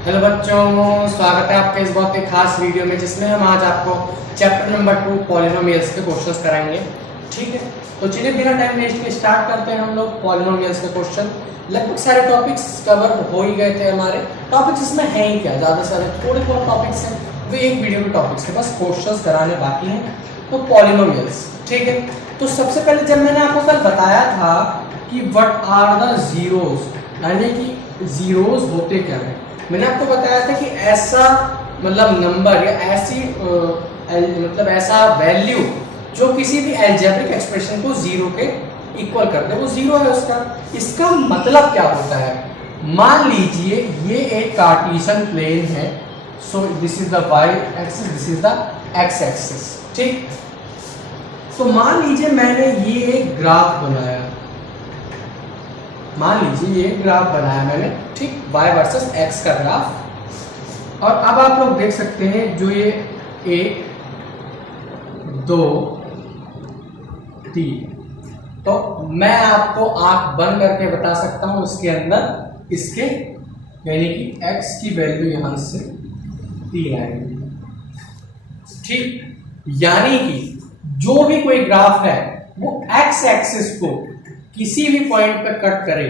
Hello बच्चों, स्वागत है आपके इस बहुत ही खास वीडियो में जिसमें हम आज आपको चैप्टर नंबर 2 पॉलिनोमियल्स के क्वेश्चंस कराएंगे। ठीक है, तो चलिए बिना टाइम वेस्ट के स्टार्ट करते हैं हम लोग पॉलिनोमियल्स के क्वेश्चन। लगभग सारे टॉपिक्स कवर हो ही गए थे हमारे। टॉपिक्स इसमें हैं ही क्या, ज़्यादा से ज़्यादा थोड़े बहुत टॉपिक्स हैं, वो एक वीडियो के टॉपिक्स है, बस क्वेश्चंस कराने बाकी हैं। तो पॉलिनोमियल्स, ठीक है। तो सबसे पहले जब मैंने आपको कल बताया था कि व्हाट आर द जीरोज, यानी कि जीरोज होते क्या हैं, मैंने आपको बताया था कि ऐसा मतलब नंबर या ऐसी मतलब ऐसा वैल्यू जो किसी भी अलजेब्रिक एक्सप्रेशन को जीरो के इक्वल कर दे, वो जीरो है उसका। इसका मतलब क्या होता है, मान लीजिए ये एक कार्टेशियन प्लेन है, so this is the y axis, this is the x axis. ठीक, तो मान लीजिए मैंने ये एक ग्राफ बनाया, मान लीजिए ये ग्राफ बनाया मैंने, ठीक, y वर्सेस x का ग्राफ। और अब आप लोग देख सकते हैं जो ये 1 2 3, तो मैं आपको आंख बंद करके बता सकता हूं उसके अंदर इसके यानी कि x की वैल्यू यहां से 3 आएगी। ठीक, यानी कि जो भी कोई ग्राफ है वो x एक्सिस को किसी भी पॉइंट पर कट करे,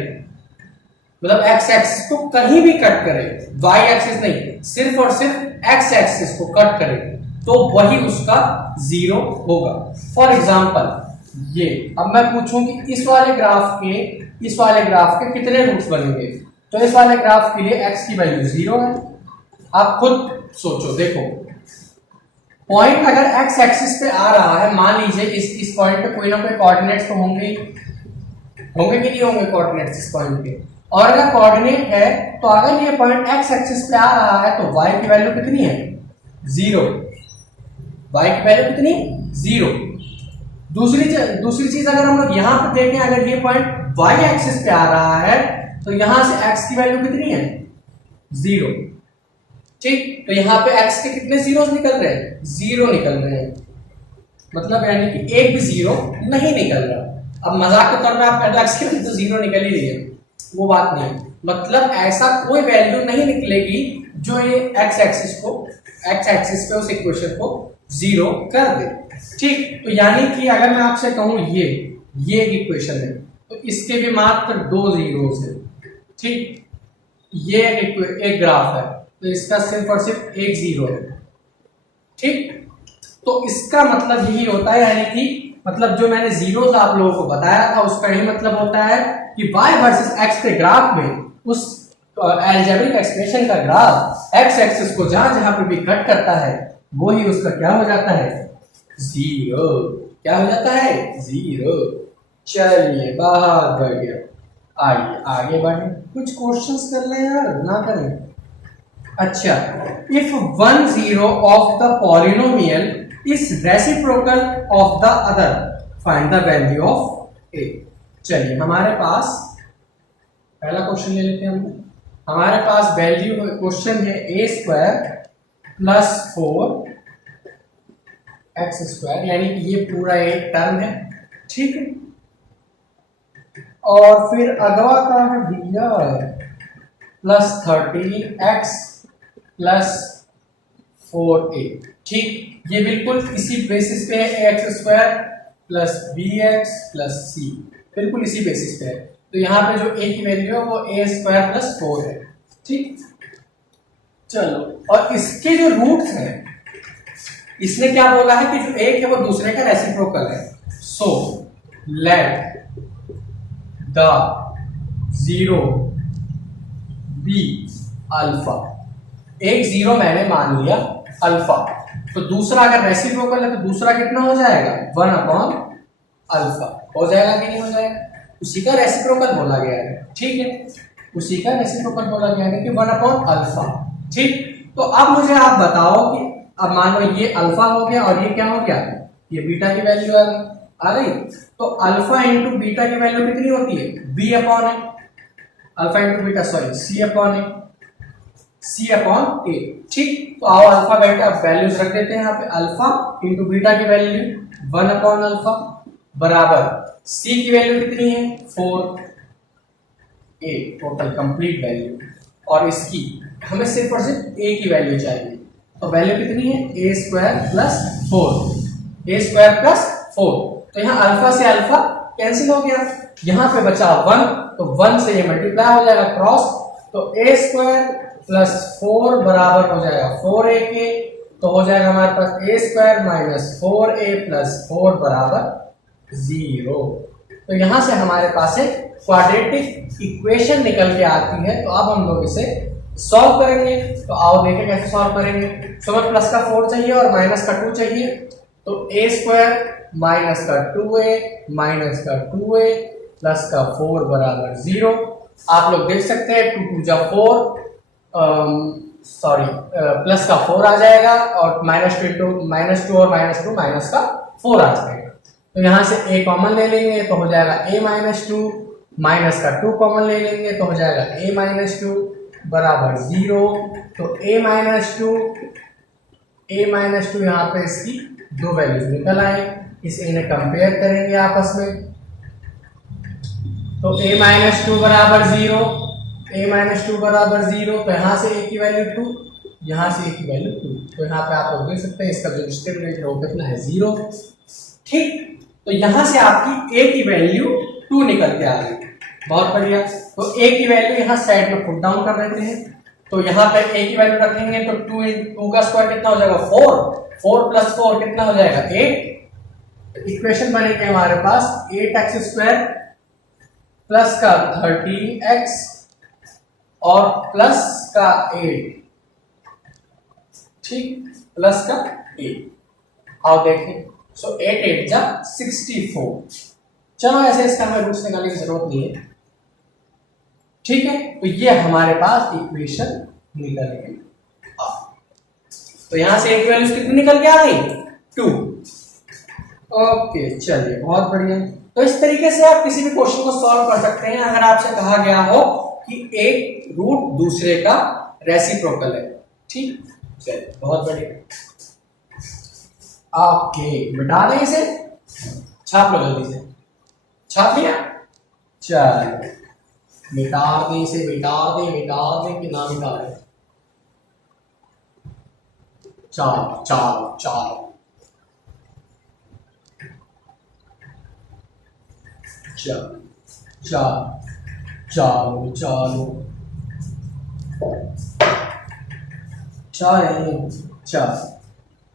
मतलब x एक्सिस को कहीं भी कट करे, y एक्सिस नहीं, सिर्फ और सिर्फ x एक्सिस को कट करे, तो वही उसका जीरो होगा। फॉर एग्जांपल ये, अब मैं पूछूं कि इस वाले ग्राफ के कितने रूट्स बनेंगे, तो इस वाले ग्राफ के लिए x की वैल्यू 0 है। आप खुद सोचो, देखो पॉइंट अगर x एक्सिस पे आ रहा है, मान लीजिए इस पॉइंट पे कोई ना कोई कोऑर्डिनेट्स तो होंगे कि नहीं होंगे कोऑर्डिनेट्स इस पॉइंट पे, और अगर कोऑर्डिनेट है तो अगर ये पॉइंट x एक्सिस पे आ रहा है तो y की वैल्यू कितनी है, 0। y की वैल्यू कितनी, 0। दूसरी चीज अगर हम लोग यहां पे देखें, अगर ये पॉइंट y एक्सिस पे आ रहा है तो यहां से x की वैल्यू कितनी है, 0। ठीक, तो यहाँ पे x के कितने जीरोस निकल रहे हैं, 0 निकल रहे हैं, मतलब यानी कि एक भी जीरो नहीं निकल रहा। अब मजाक के तौर पे आप x की वैल्यू तो 0 निकल ही रही है, वो बात नहीं, मतलब ऐसा कोई वैल्यू नहीं निकलेगी जो ये x एक्सिस पे उस इक्वेशन को 0 कर दे। ठीक, तो यानी कि अगर मैं आपसे कहूं ये एक इक्वेशन है तो इसके भी मात्र 2 जीरोस है। ठीक, ये एक ग्राफ है तो इसका सिर्फ और सिर्फ एक जीरो है। ठीक, तो इसका मतलब यही होता है, यानी कि मतलब जो मैंने जीरोस आप लोगों को बताया था उसका यही मतलब होता है कि y वर्सेस x के ग्राफ में उस अलजेब्रिक एक्सप्रेशन का ग्राफ x एक्सिस को जहां जहां पे भी कट करता है वो ही उसका क्या हो जाता है, 0। क्या हो जाता है, 0। चलिए बहुत बढ़िया, आइए आगे बढ़े, कुछ क्वेश्चंस कर लें यार, ना करें। अच्छा, if one zero of the polynomial is reciprocal of the other, find the value of a. चलिए हमारे पास पहला क्वेश्चन ले लेते हैं हम। हमारे पास वैल्यू क्वेश्चन है a square plus 4 x square, यानी कि ये पूरा एक टर्म है। ठीक है, और फिर अगवा का है दिया प्लस 13x प्लस 4a। ठीक, ये बिल्कुल इसी बेसिस पे है, x square plus b x plus c, बिल्कुल इसी बेसिस पे है। तो यहाँ पे जो a की वैल्यू है वो a स्क्वायर प्लस 4 है। ठीक, चलो, और इसके जो रूट्स हैं, इसने क्या बोला है कि जो एक है वो दूसरे का रेसिप्रोकल है। So let the zero be alpha, एक जीरो मैंने मान लिया अल्फा, तो दूसरा अगर रेसिप्रोकल है तो दूसरा कितना हो जाएगा, 1 अपॉन अल्फा हो जाएगा कि नहीं हो जाएगा, उसी का रेसिप्रोकल बोला गया है। ठीक है, उसी का रेसिप्रोकल बोला गया है कि 1 अपॉन अल्फा। ठीक, तो अब मुझे आप बताओ कि अब मान लो ये अल्फा हो गया और ये क्या हो गया, ये बीटा की वैल्यू आ गई, तो अल्फा इंटू बीटा की वैल्यू कितनी होती है, b upon a, alpha into beta sorry c upon a, c upon a. ठीक, तो आओ अल्फा बेटा वैल्यूज रख देते हैं यहाँ पे, अल्फा इंटू बीटा की वैल्यू 1 अपॉन अल्फा बराबर सी की वैल्यू कितनी है 4 ए, टोटल कंप्लीट वैल्यू, और इसकी हमें सिर्फ और सिर्फ ए की वैल्यू चाहिए। तो वैल्यू कितनी है, ए स्क्वायर प्लस 4, ए स्क्वायर प्लस 4। तो यहाँ अल्फा से अल्फा कैंसिल हो गया, यहाँ पे बचा 1, तो 1 से ये मल्टीप्लाई हो जाएगा क्रॉस, तो ए स्क्वायर प्लस 4 बराबर हो जाएगा 4a के, तो हो जाएगा हमारे पास ए स्क्वायर माइनस 4a प्लस 4 बराबर 0। तो यहाँ से हमारे पास एक क्वाड्रेटिक इक्वेशन निकल के आती है। तो अब हम लोग इसे सॉल्व करेंगे। तो आओ देखें कैसे सॉल्व करेंगे। समझ प्लस का 4 चाहिए और माइनस का 2 चाहिए, तो ए स्क्वायर माइनस का 2a माइनस का 2a प्लस का 4 बराबर 0। आप लोग देख सकते हैं 2 2 जा 4, सॉरी प्लस का 4 आ जाएगा और -2 और -2 माइनस का 4 आ जाएगा। तो यहाँ से a कॉमन ले लेंगे तो हो जाएगा a माइनस 2, माइनस का 2 कॉमन ले लेंगे तो हो जाएगा a माइनस 2 बराबर 0। तो a माइनस 2 यहाँ पे इसकी दो वैल्यूज निकल आए, इसे इन्हें कंपेयर करेंगे आपस में। तो a माइनस 2 बराबर 0, तो यहाँ से a की वैल्यू 2, यहाँ से a की वैल्यू 2। तो यहाँ पे आप लोग देख सकते हैं इसका जो डिस्क्रिमिनेंट है वो कितना है, 0। ठीक, तो यहाँ से आपकी a की वैल्यू 2 निकल के आ गई। बहुत बढ़िया। तो a की वैल्यू यहाँ साइड में पुट डाउन कर देते हैं। तो यहाँ पे a की वैल्यू रखेंगे तो 2 का स्क्वायर कितना हो जाएगा, 4 प्लस 4 कितना हो जाएगा, 8। इक्वेशन बनेगी हमारे पास 8x स्क्वायर प्लस का 13x और प्लस का 8, ठीक, प्लस का 8। आओ देखें, सो 8 8 जा 64। चलो ऐसे इसका हमें रूट्स निकालने की जरूरत नहीं है, ठीक है। तो ये हमारे पास इक्वेशन निकल गई। तो यहां से एक वैल्यू कितनी निकल के आ गई, 2। ओके, चलिए बहुत बढ़िया। तो इस तरीके से आप किसी भी क्वेश्चन को सॉल्व कर सकते हैं अगर आपसे कहा गया हो कि एक रूट दूसरे का रेसिप्रोकल है, ठीक। चलिए बहुत बढ़िया। ओके, मिटा दें इसे, छाप लो जल्दी से, छाप लिया। चल मिटा दें इसे, मिटा दें कि ना मिटा दें। चार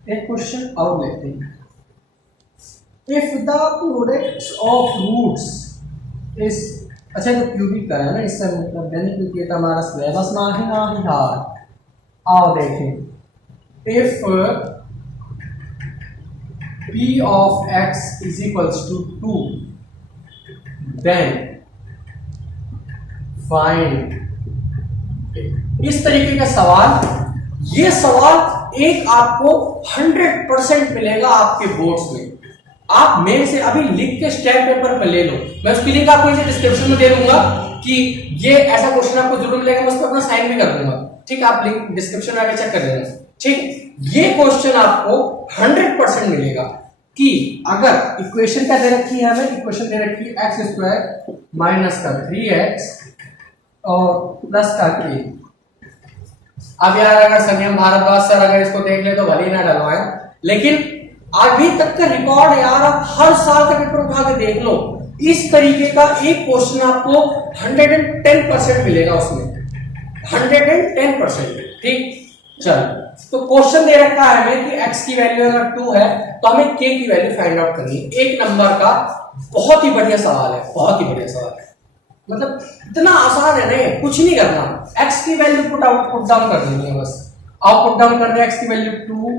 एक क्वेश्चन और लेते हैं। If the products of roots is, अच्छा तो क्यूबिक का है ना, इससे मतलब नहीं, क्योंकि ये हमारा सिलेबस ना ही हार। आओ देखें, if p of x is equals to 2, then find, इस तरीके का सवाल, ये सवाल एक आपको 100% मिलेगा आपके बोर्ड्स में। आप मेरे से अभी लिख के स्टैम्प पेपर पे ले लो, मैं उसकी लिंक आपको नीचे डिस्क्रिप्शन में दे दूंगा कि ये ऐसा क्वेश्चन आपको जरूर मिलेगा, मैं उस पर अपना साइन भी कर दूंगा, ठीक। आप लिंक डिस्क्रिप्शन में आके चेक कर लेना, ठीक। ये क्वेश्चन आपको 100% मिलेगा कि अगर इक्वेशन क्या दे रखी है, हमें इक्वेशन दे रखी है एक्स स्क्वायर माइनस का 3x और प्लस का k। अब यार अगर संयम भारद्वाज सर अगर इसको देख ले तो भले ही ना डलवाए, लेकिन अभी तक का रिकॉर्ड यार आप हर साल का पेपर उठा के देख लो, इस तरीके का एक क्वेश्चन आपको 110% मिलेगा उसमें, 110%, ठीक। चल, तो क्वेश्चन दे रखा है हमें कि x की वैल्यू अगर 2 है तो हमें k की वैल्यू फाइंड आउट करनी है। एक नंबर का बहुत ही बढ़िया सवाल है, बहुत ही बढ़िया सवाल है, मतलब इतना आसान है नहीं, कुछ नहीं करना, x की वैल्यू पुट डाउन कर देनी है बस। आप पुट डाउन कर दे x की वैल्यू 2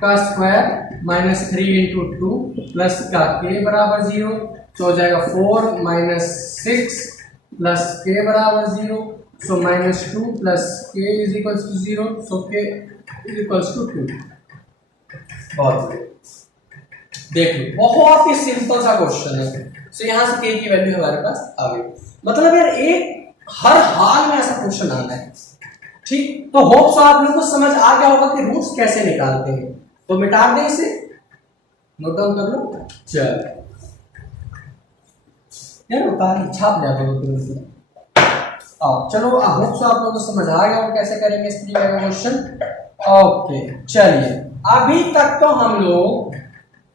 का स्क्वायर माइनस 3 इंटू 2 प्लस का k बराबर 0, तो हो जाएगा 4 माइनस 6 प्लस k बराबर 0, so minus 2 plus k is equals to 0, so k is equals to 2। बहुत देख लो, बहुत ही सिंपल सा क्वेश्चन है। सो यहाँ से k की वैल्यू हमारे पास आ गई। मतलब यार एक हर हाल में ऐसा क्वेश्चन आता है, ठीक। तो होप सो आप लोगों को समझ आ गया होगा कि रूट्स कैसे निकालते हैं। तो मिटा दें इसे, नोट डाउन कर लो। चल यार उतार छाप लिया करो तुम, चलो आई होप सो आप लोगों को समझ आ गया हम कैसे करेंगे इस तरीके का क्वेश्चन। ओके चलिए, अभी तक तो हम लोग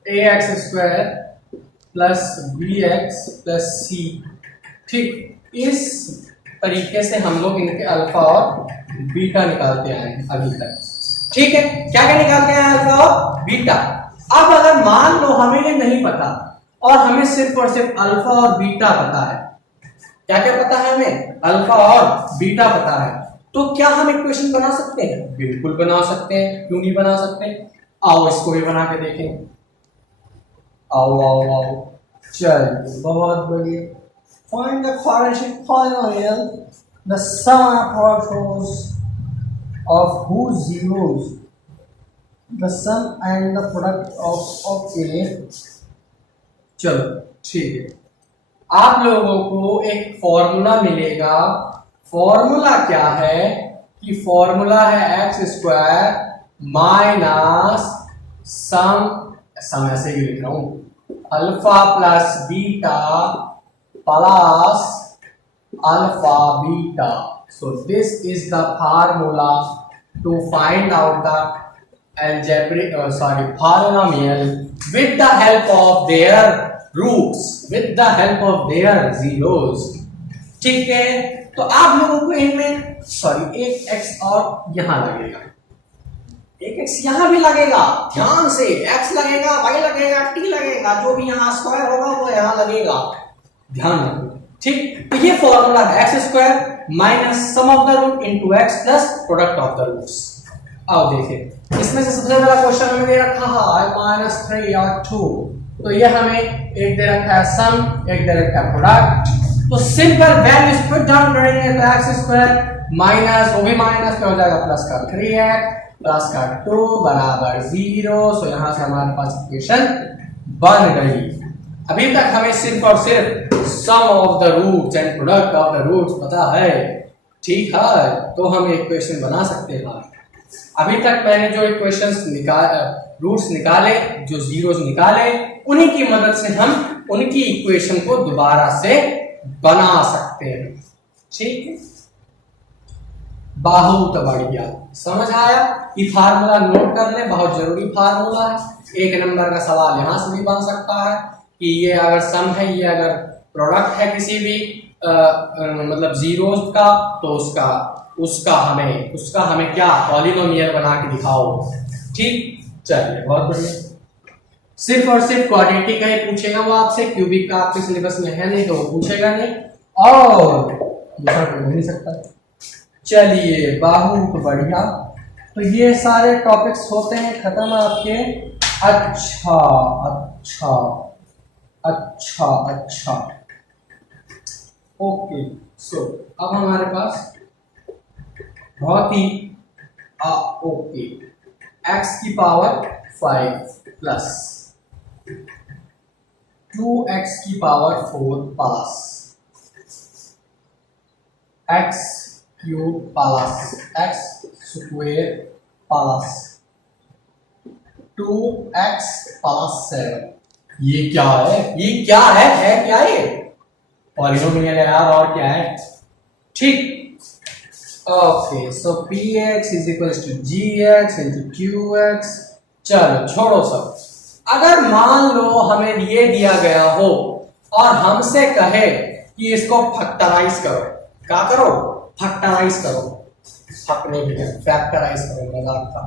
ax² प्लस bx+c, ठीक, इस तरीके से हम लोग इनके अल्फा और बीटा निकालते आए हैं अभी तक। ठीक है, क्या क्या निकालते हैं, अल्फा और बीटा। अब अगर मान लो हमें ये नहीं पता और हमें सिर्फ और सिर्फ अल्फा और बीटा पता है, क्या क्या पता है हमें, अल्फा और बीटा पता है, तो क्या हम इक्वेशन बना सकते हैं? बिल्कुल बना सकते हैं, क्यों नहीं बना सकते। आओ इसको भी बना के देखें। आओ आओ आओ, चलिए बहुत बढ़िया। Find the quadratic polynomial, the sum of ratios of whose zeros, the sum and the product of a। चलो ठीक है, आप लोगों को एक फॉर्मूला मिलेगा। फॉर्मूला क्या है कि फॉर्मूला है x² माइनस सम ऐसे ही लिख रहा हूं, alpha plus beta plus alpha beta. So this is the formula to find out the algebraic polynomial with the help of their roots, with the help of their zeros। ठीक है, तो आप लोगों को इनमें एक x और यहां लगेगा, एक x यहां भी लगेगा, ध्यान से x लगेगा, y लगेगा, t लगेगा, जो भी यहां स्क्वायर होगा वो यहां लगेगा, ध्यान रखो। ठीक, तो ये फॉर्मूला है x² minus sum of the root into x plus product of the roots. आओ देखें, इसमें से सबसे पहला क्वेश्चन हमें दे रखा है -3 और 2, तो ये हमें एक दे रखा है सम, एक दे रखा है प्रोडक्ट। तो सिंपल वैल्यूज पुट डाउन करेंगे तो x² माइनस, वो भी माइनस पे हो जाएगा, प्लस का 3x प्लस का 2 बराबर 0। सो यहां से हमारे पास इक्वेशन बन गई। अभी तक हमें सिर्फ और सिर्फ sum of the roots and product of the roots पता है, ठीक है, तो हम इक्वेशन बना सकते हैं। अभी तक मैंने जो इक्वेशंस रूट्स निकाले, जो जीरोस निकाले, उन्हीं की मदद से हम उनकी इक्वेशन को दोबारा से बना सकते हैं। ठीक है, बहुत बढ़िया, समझ आया। ये फार्मूला नोट कर ले, बहुत जरूरी फार्मूला है। एक नंबर का सवाल यहां से भी बन सकता है कि ये अगर सम है, ये अगर प्रोडक्ट है किसी भी मतलब जीरोस का, तो उसका हमें क्या पॉलिनोमियल बना के दिखाओ। ठीक, चलिए बहुत बढ़िया। सिर्फ और सिर्फ क्वाड्रेटिक है पूछेगा वो आपसे, क्यूबिक का आपके सिलेबस में है नहीं तो वो पूछेगा नहीं, और दूसरा कोई हो नहीं सकता। चलिए बहुत बढ़िया, तो ये सारे टॉपिक्स होते हैं खत्म आपके। अच्छा अच्छा अच्छा अच्छा, ओके। सो अब हमारे पास बहुत ही ओके, x की पावर 5 प्लस 2x की power 4 plus x cube plus x square plus 2x plus 7। ये क्या है, ये क्या है क्या ये पॉलिनोमियल है यार, और क्या है। ठीक, okay, so px is equals to gx into qx। चलो छोड़ो सब, अगर मान लो हमें ये दिया गया हो और हमसे कहे कि इसको फैक्टराइज करो, क्या करो, फैक्टराइज करो, फैक्टराइज करो, मजाक था,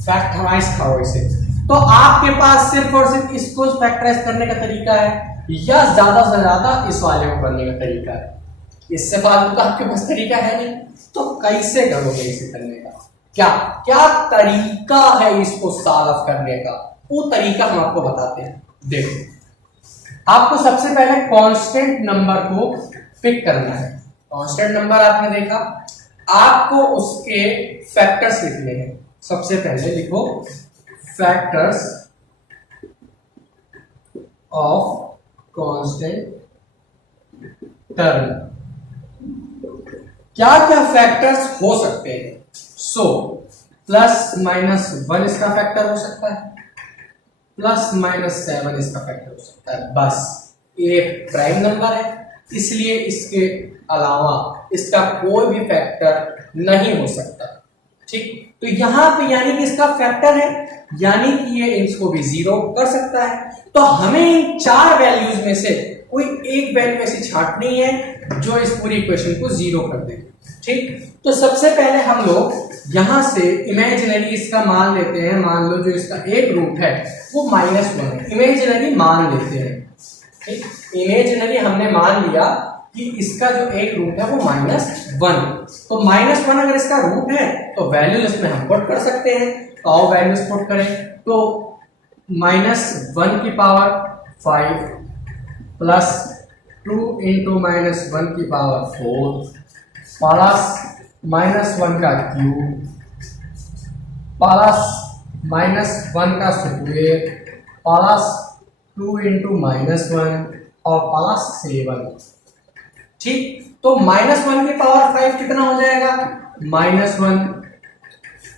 फैक्टराइज करो इसे, तो आपके पास सिर्फ और सिर्फ इसको फैक्टराइज करने का तरीका है या ज्यादा से ज्यादा इस वाले को करने का तरीका है। इससे फालतू का आपके पास तरीका है नहीं, तो कैसे करोगे इसे करने का, क्या क्या तरीका है इसको सॉल्व करने का, वो तरीका हम आपको बताते हैं। देखो, आपको सबसे पहले कांस्टेंट नंबर को पिक करना है। कांस्टेंट नंबर आपने देखा, आपको उसके फैक्टर्स लिखने हैं। सबसे पहले लिखो फैक्टर्स ऑफ कांस्टेंट टर्म। क्या क्या फैक्टर्स हो सकते हैं? सो +-1 इसका फैक्टर हो सकता है, +-7 इसका फैक्टर हो सकता है। बस ये प्राइम नंबर है, इसलिए इसके अलावा इसका कोई भी फैक्टर नहीं हो सकता। ठीक, तो यहां पे यानी कि इसका फैक्टर है, यानी कि ये इसको भी जीरो कर सकता है। तो हमें इन चार वैल्यूज में से कोई एक वैल्यू ऐसी छांटनी है जो इस पूरी इक्वेशन को जीरो कर दे। ठीक, तो सबसे पहले हम लोग यहां से इमेजिनरी इसका मान लेते हैं। मान लो जो इसका एक रूट है वो -1 है, इमेजिनरी मान लेते हैं। ठीक, इमेजिनरी हमने मान लिया कि इसका जो एक रूट है वो -1, तो -1 अगर इसका रूट है तो वैल्यू इसमें हम पुट कर सकते हैं। तो आओ वैल्यूज पुट करें, तो -1 की पावर 5 प्लस 2 इंटू -1 की पावर 4 प्लस -1 का क्यूब प्लस -1 का स्क्वायर प्लस 2 इंटू -1 और प्लस 7। ठीक, तो -1 की पावर 5 कितना हो जाएगा? -1,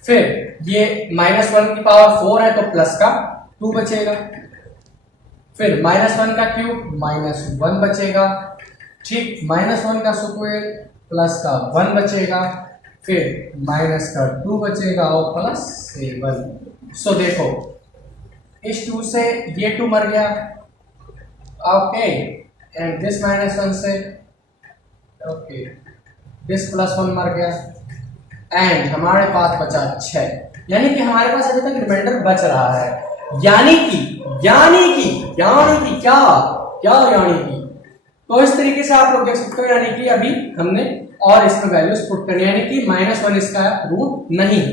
फिर ये -1 की पावर 4 है तो प्लस का 2 बचेगा, फिर -1 का क्यूब -1 बचेगा। ठीक, -1 का स्क्वायर प्लस का 1 बचेगा, फिर माइनस का 2 बचेगा और प्लस 7। सो देखो इस 2 से ये 2 मर गया, ओके, एंड दिस -1 से ओके दिस +1 मर गया, एंड हमारे पास बचा 6, यानी कि हमारे पास अभी तक रिमाइंडर बच रहा है। यानी कि तो इस तरीके से आप लोग देख सकते हो, यानी कि अभी हमने और इसमें वैल्यूज पुट करनी है, यानी कि -1 इसका रूट नहीं है।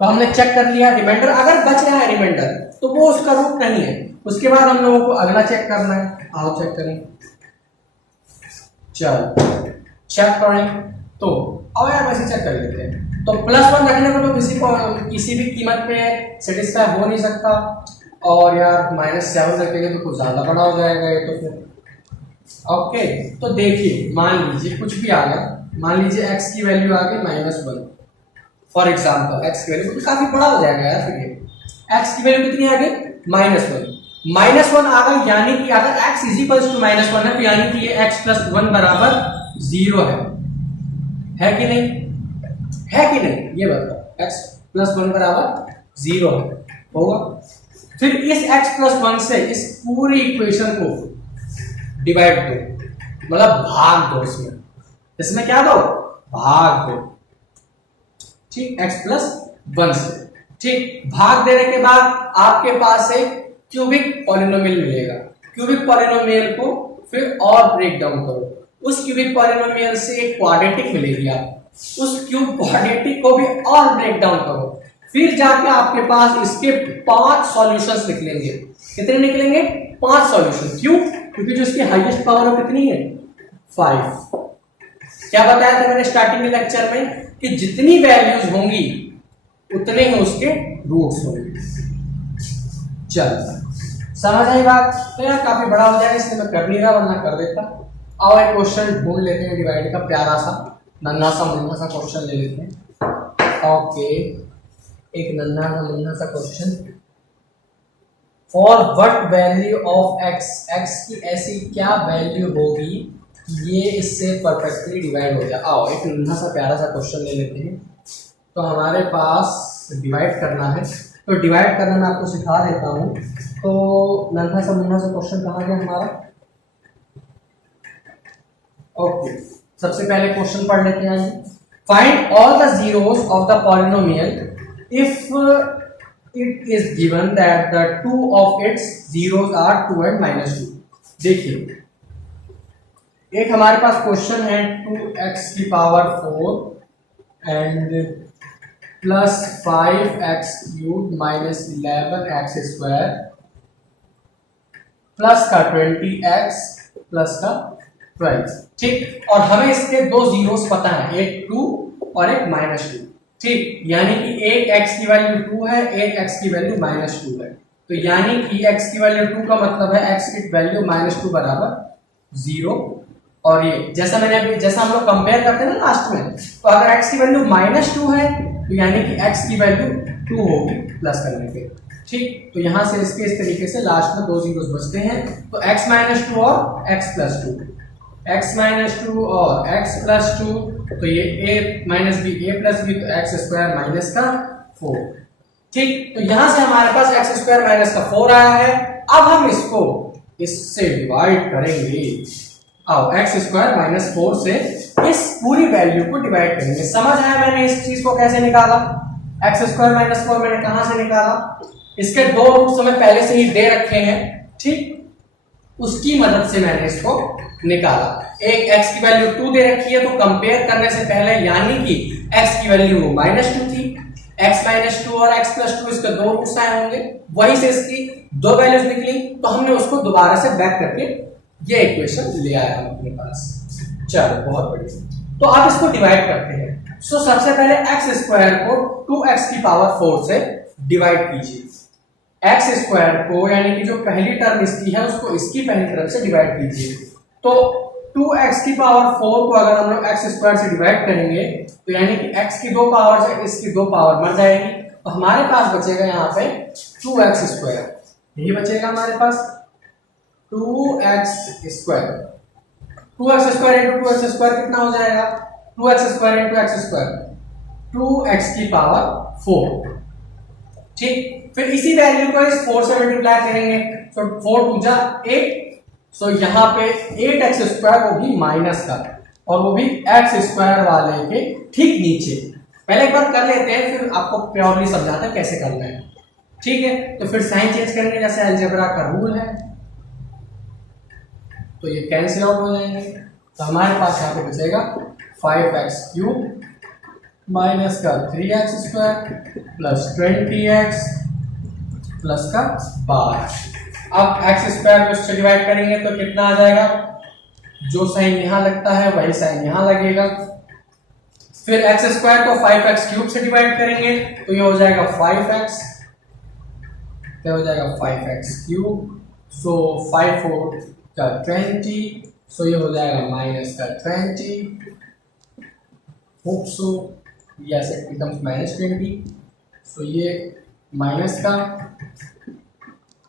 तो हमने चेक कर लिया रिमाइंडर अगर बच रहा है रिमाइंडर तो वो उसका रूट नहीं है। उसके बाद हम लोगों को अगला चेक करना है, आओ चेक करें। चल चेक करें, तो और यार वैसे चेक कर लेते हैं। तो +1 रखने को तो किसी भी कीमत पे सेटिस्फाई हो नहीं सकता, और यार -7 रखेंगे तो कुछ ज्यादा बड़ा हो जाएगा ये तो फिर। ओके, तो देखिए मान लीजिए कुछ भी आ गया, मान लीजिए x की वैल्यू आ गई -1 फॉर एग्जांपल, x की वैल्यू तो काफी बड़ा हो जाएगा यार। फिर ये x की वैल्यू कितनी आ गई? -1 आ गई, यानी कि अगर x =-1 है तो यानी कि ये x + 1 बराबर 0 है कि नहीं? है कि नहीं ये बताओ, x + 1 बराबर 0 होगा। फिर इस x + 1 से इस पूरी इक्वेशन को डिवाइड दो, मतलब भाग दो, इसमें क्या दो? भाग दो। ठीक, x + 1 से। ठीक, भाग देने के बाद आपके पास एक क्यूबिक पॉलिनोमियल मिलेगा। क्यूबिक पॉलिनोमियल को फिर और ब्रेक डाउन करो, उस क्यूबिक पॉलिनोमियल से एक क्वाड्रेटिक मिलेगी, आप उस क्यूब क्वाड्रेटिक को भी और ब्रेक डाउन करो, फिर जाके आपके पास इसके 5 सॉल्यूशंस निकलेंगे। कितने निकलेंगे? 5 सॉल्यूशन। क्यों? क्योंकि जो इसकी हाईएस्ट पावर है कितनी है? 5। क्या बताया था मैंने स्टार्टिंग के लेक्चर में कि जितनी वैल्यूज होंगी उतने ही उसके रूट्स होंगे। चल समझ आई बात? तो यार काफी बड़ा हो जाएगा इसलिए मैं कर नहीं रहा, वरना कर देता। और एक क्वेश्चन ढूंढ लेते हैं डिवाइड का, प्यारा सा नन्हा सा क्वेश्चन ले लेते हैं। ओके, एक नन्हा सा question. For what value of x की ऐसी क्या वैल्यू होगी ये इससे परफेक्टली डिवाइड हो जाए। आओ एक नन्हा सा प्यारा सा क्वेश्चन ले लेते हैं। तो हमारे पास डिवाइड करना है, तो डिवाइड करना मैं आपको सिखा देता हूँ। तो नन्हा सा क्वेश्चन कहाँ गया हमारा? ओके, सबसे पहले क्वेश्चन पढ़ लेते हैं। Find all the zeros of the polynomial if it is given that the two of its zeros are 2 and -2। देखिए एक हमारे पास क्वेश्चन है 2x की power 4 and plus 5x³ minus 11x square plus का 20x प्लस का 12। ठीक, और हमें इसके 2 जीरोस पता है, एक 2 और एक -2। ठीक, यानी कि एक x की वैल्यू 2 है, एक x की वैल्यू -2 है। तो यानी कि x की वैल्यू 2 का मतलब है x की वैल्यू -2 बराबर 0। और ये जैसा हम लोग कंपेयर करते हैं ना लास्ट में, तो अगर x की वैल्यू -2 है तो यानी कि x की वैल्यू 2 होगी प्लस करने पे। ठीक, तो यहां से इसके इस तरीके से लास्ट में 2 जीरोस बचते हैं, तो x -2 और x + 2। x माइनस टू और x प्लस टू, तो ये a minus b a plus b, तो एक्स स्क्वायर माइनस का 4। ठीक, तो यहां से हमारे पास एक्स स्क्वायर माइनस का 4 आया है। अब हम इसको इससे डिवाइड करेंगे। आओ एक्स स्क्वायर माइनस 4 से इस पूरी वैल्यू को डिवाइड करेंगे। समझ आया मैंने इस चीज को कैसे निकाला? एक्स स्क्वायर माइनस 4 मैंने कहां से निकाला? इसके दो रूट्स हमें पहले से ही दे रखे हैं, ठीक, उसकी मदद से मैंने इसको निकाला। एक x की वैल्यू 2 दे रखी है, तो कंपेयर करने से पहले, यानी कि x की वैल्यू -2 थी, x माइनस 2 और x प्लस 2 इसके दो रूट्स आए होंगे, वहीं से इसकी दो वैल्यूज निकली, तो हमने उसको दोबारा से बैक करके ये इक्वेशन ले आया हम अपने पास। चलो बहुत बढ़िया। तो अब इसको डिवाइड करते हैं। सो सबसे पहले x स्क्वायर को 2x की पावर 4 से डिवाइड कीजिए। x स्क्वायर को, यानी कि जो पहली टर्म इसकी है, उसको इसकी पहली टर्म से डिवाइड कीजिए। तो 2x की पावर 4 को अगर हम लोग x स्क्वायर से डिवाइड करेंगे, तो यानी कि x की दो पावर से इसकी दो पावर मर जाएगी, तो हमारे पास बचेगा यहाँ पे 2x स्क्वायर। यही बचेगा हमारे पास 2x square. 2x square into 2x square कितना हो जाएगा? 2x square into x square, 2x की पावर 4। ठीक, फिर इसी वैल्यू को इस 4 से मल्टीप्लाई करेंगे, तो 4 2 जा 8, सो यहाँ पे 8x स्क्वायर, वो भी माइनस का, और वो भी x स्क्वायर वाले के ठीक नीचे। पहले एक बार कर लेते हैं, फिर आपको प्योरली समझाता है कैसे करना है। ठीक है, तो फिर साइन चेंज करेंगे, जैसे अलजेब्रा का रूल है, तो ये कैंसिल आउट हो जाएंगे। तो हमारे पास यहाँ पे बचेगा 5x क्यूब माइनस का 3x square plus 20x plus का 12। अब x स्क्वायर को इससे डिवाइड करेंगे तो कितना आ जाएगा? जो साइन यहां लगता है वही साइन यहां लगेगा। फिर x स्क्वायर को 5x क्यूब से डिवाइड करेंगे, तो ये हो जाएगा 5x, क्या हो जाएगा 5x क्यूब, सो 5 4 का 20, सो ये हो जाएगा माइनस का 20, hope so yes it becomes -20, सो ये माइनस का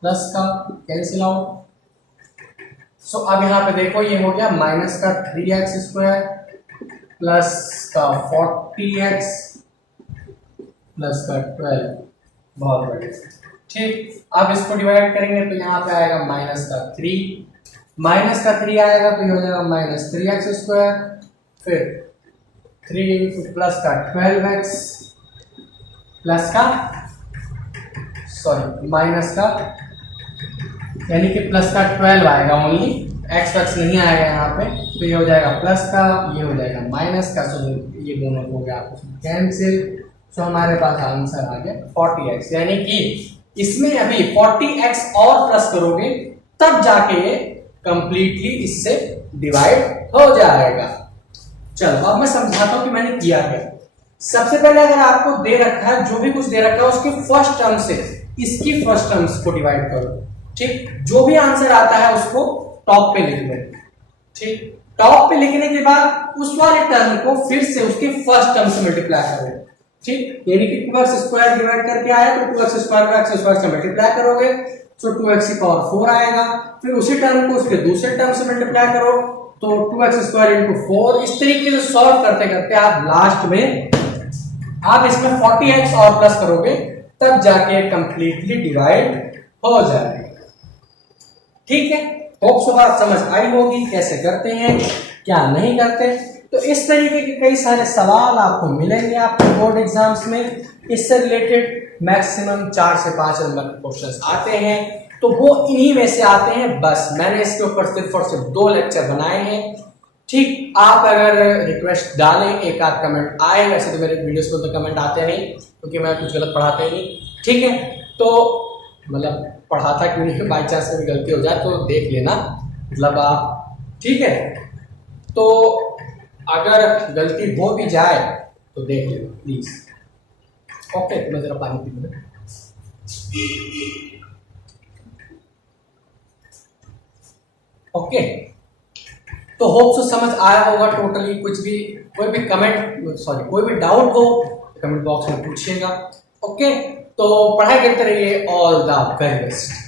प्लस का कैंसिल आउट। सो अब यहाँ पे देखो, ये हो गया माइनस का 3x स्क्वायर प्लस का 40x प्लस का 12। बहुत बढ़िया। ठीक, अब इसको डिवाइड करेंगे तो यहाँ पे आएगा माइनस का 3 आएगा, तो ये हो जाएगा माइनस 3x स्क्वायर, फिर 3 इंटू प्लस का 12x प्लस का माइनस का, यानी कि प्लस का 12 आएगा ओनली, एक्स वैक्स नहीं आएगा यहाँ पे, तो ये हो जाएगा प्लस का, ये हो जाएगा माइनस का, सो ये दोनों हो गया आपस में कैंसिल। सो हमारे पास आंसर आ गया 40x, यानी कि इसमें अभी 40x और प्लस करोगे तब जाके ये कंप्लीटली इससे डिवाइड हो जाएगा। चलो अब मैं समझाता हूं कि मैंने किया क्या। सबसे पहले अगर आपको दे रखा है, जो भी कुछ दे रखा है, उसके फर्स्ट टर्म से इसकी फर्स्ट टर्म्स को डिवाइड करो। ठीक, जो भी आंसर आता है उसको टॉप पे लिख लो। ठीक, टॉप पे लिखने के बाद उस वाले टर्म को फिर से उसके फर्स्ट टर्म से मल्टीप्लाई करो। ठीक, यानी कि 2x स्क्वायर डिवाइड करके आया तो 2x स्क्वायर को x स्क्वायर से मल्टीप्लाई करोगे, सो 2x की पावर 4 आएगा। फिर उसी टर्म को उसके दूसरे टर्म से मल्टीप्लाई करो, तो 2x स्क्वायर इंटू 4। इस तरीके से सॉल्व करते करते आप लास्ट में आप इसमें 40x और प्लस करोगे, तब जाके कंप्लीटली डिवाइड हो जाएगा। ठीक है, होप सो बात समझ आई होगी कैसे करते हैं, क्या नहीं करते। तो इस तरीके के कई सारे सवाल आपको मिलेंगे आपके बोर्ड एग्जाम्स में। इससे रिलेटेड मैक्सिमम 4 से 5 नंबर के क्वेश्चंस आते हैं, तो वो इन्हीं में से आते हैं। बस मैंने इसके ऊपर सिर्फ और सिर्फ 2 लेक्चर बनाए हैं। ठीक, आप अगर रिक्वेस्ट डालें, एक आध कमेंट आए, वैसे तो मेरे वीडियोस को तो कमेंट आते नहीं क्योंकि मैं कुछ गलत पढ़ाता ही नहीं। ठीक है, तो मतलब पढ़ाता क्यों नहीं, बाई चांस में गलती हो जाए तो देख लेना, मतलब आप। ठीक है, तो अगर गलती हो भी जाए तो देख लेना प्लीज। ओके, तो मैं जरा पानी पी लूं। ओके, तो होप सो समझ आया होगा टोटली। कुछ भी कोई भी डाउट हो कमेंट बॉक्स में पूछिएगा। ओके, तो पढ़ाई करते रहिए। All the very best.